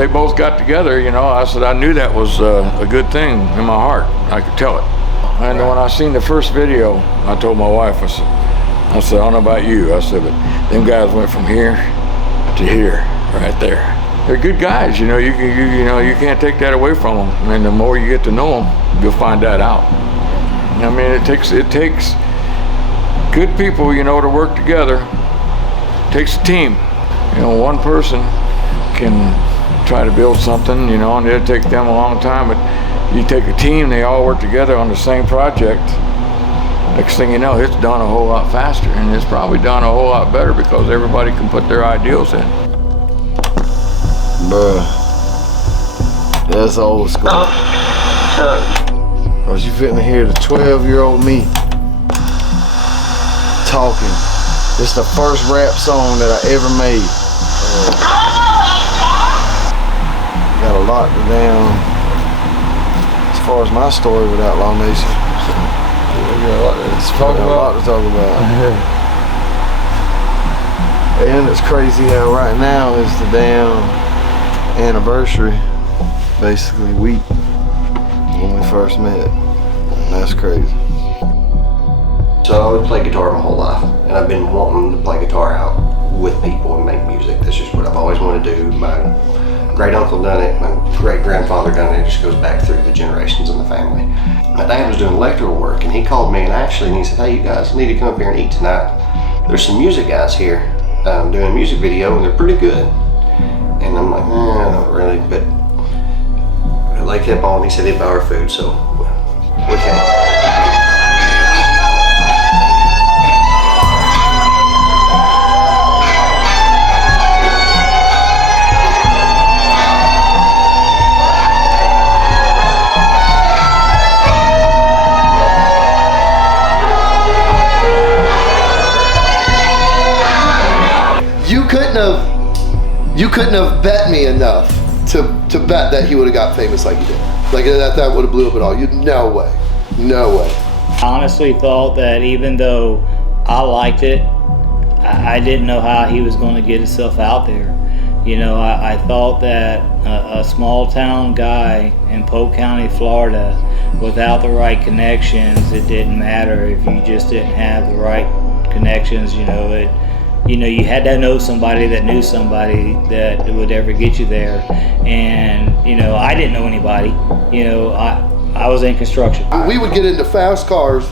they both got together, I said I knew that was a good thing in my heart. I could tell it. And when I seen the first video, I told my wife, I said, I don't know about you. I said, but them guys went from here to here, right there. They're good guys, you can't take that away from them. And the more you get to know them, you'll find that out. I mean, it takes good people, to work together. It takes a team. One person can try to build something, and it'll take them a long time, but you take a team, they all work together on the same project. Next thing you know, it's done a whole lot faster, and it's probably done a whole lot better because everybody can put their ideals in. Bruh, that's old school. Cause you fitting to hear the 12-year-old me talking. It's the first rap song that I ever made. Got a lot to down as far as my story with OutlawNation. Got a lot to talk about. And it's crazy how right now is the damn anniversary, basically week when we first met. And that's crazy. So I always played guitar my whole life, and I've been wanting to play guitar out with people and make music. That's just what I've always wanted to do. My great uncle done it, my great grandfather done it. It just goes back through the generations in the family. My dad was doing electrical work, and he called me and he said, hey, you guys need to come up here and eat tonight. There's some music guys here doing a music video, and they're pretty good. And I'm like, not really, but they kept on. He said he'd buy our food, so we came. You couldn't have bet me enough to bet that he would have got famous like he did. Like that would have blew up at all. No way. I honestly thought that even though I liked it, I didn't know how he was going to get himself out there. I thought that a small town guy in Polk County, Florida, without the right connections, it didn't matter if you just didn't have the right connections. You had to know somebody that knew somebody that would ever get you there. And, I didn't know anybody. I was in construction. We would get into fast cars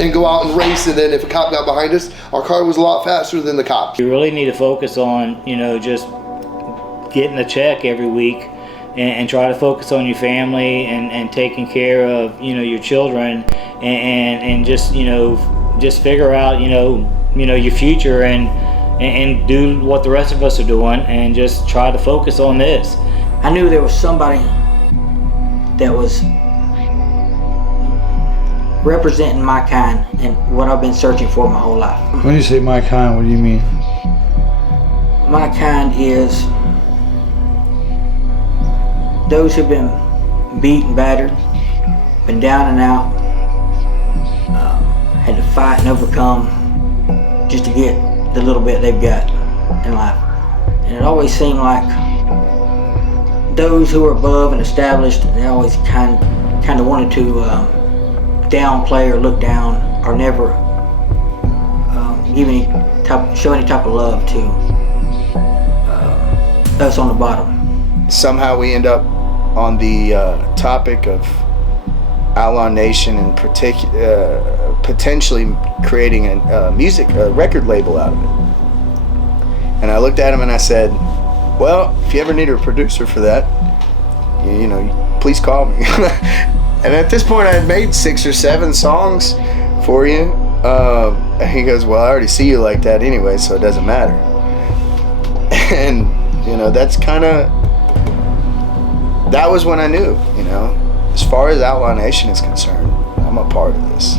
and go out and race, and then if a cop got behind us, our car was a lot faster than the cop. You really need to focus on, just getting a check every week and try to focus on your family and taking care of, your children and just, just figure out, your future and do what the rest of us are doing and just try to focus on this. I knew there was somebody that was representing my kind and what I've been searching for my whole life. When you say my kind, what do you mean? My kind is those who've been beat and battered, been down and out, had to fight and overcome just to get the little bit they've got in life. And it always seemed like those who are above and established, they always kind of wanted to downplay or look down or never show any type of love to us on the bottom. Somehow we end up on the topic of OutlawNation and potentially creating a record label out of it. And I looked at him and I said, well, if you ever need a producer for that, please call me. And at this point I had made 6 or 7 songs for you. And he goes, well, I already see you like that anyway, so it doesn't matter. And that's that was when I knew, as far as OutlawNation is concerned, I'm a part of this.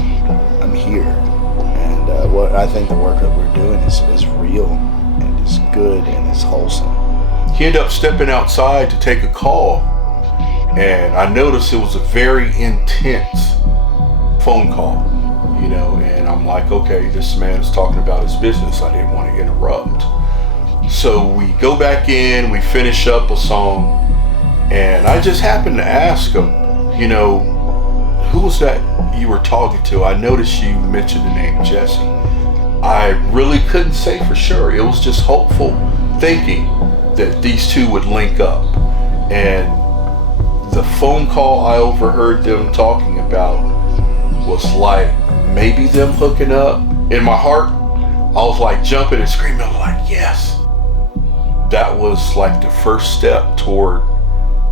I'm here. And what I think the work that we're doing is real and is good and is wholesome. He ended up stepping outside to take a call, and I noticed it was a very intense phone call, and I'm like, okay, this man is talking about his business. I didn't want to interrupt. So we go back in, we finish up a song, And I just happened to ask him, you know, who was that you were talking to? I noticed you mentioned the name Jesse. I really couldn't say for sure. It was just hopeful thinking that these two would link up. And the phone call I overheard them talking about was like maybe them hooking up. In my heart, I was like jumping and screaming. I was like, yes. That was like the first step toward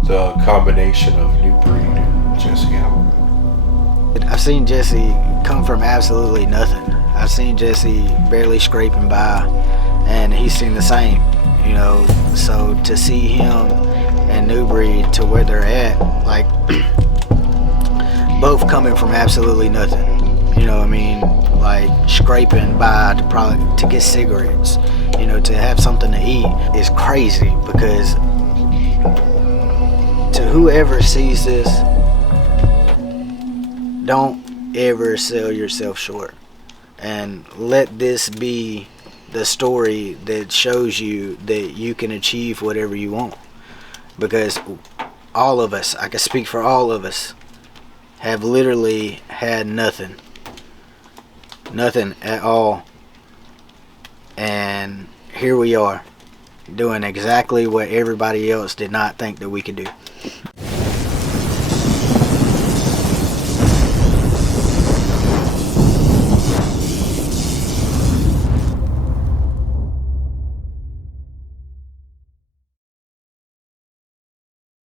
the combination of New Breed and Jesse Allen. I've seen Jesse come from absolutely nothing. I've seen Jesse barely scraping by, and he's seen the same, you know. So to see him and New Breed to where they're at, like both coming from absolutely nothing, you know what I mean? Like scraping by to get cigarettes, you know, to have something to eat is crazy, because to whoever sees this, don't ever sell yourself short, and let this be the story that shows you that you can achieve whatever you want. Because all of us, I can speak for all of us, have literally had nothing at all, and here we are doing exactly what everybody else did not think that we could do.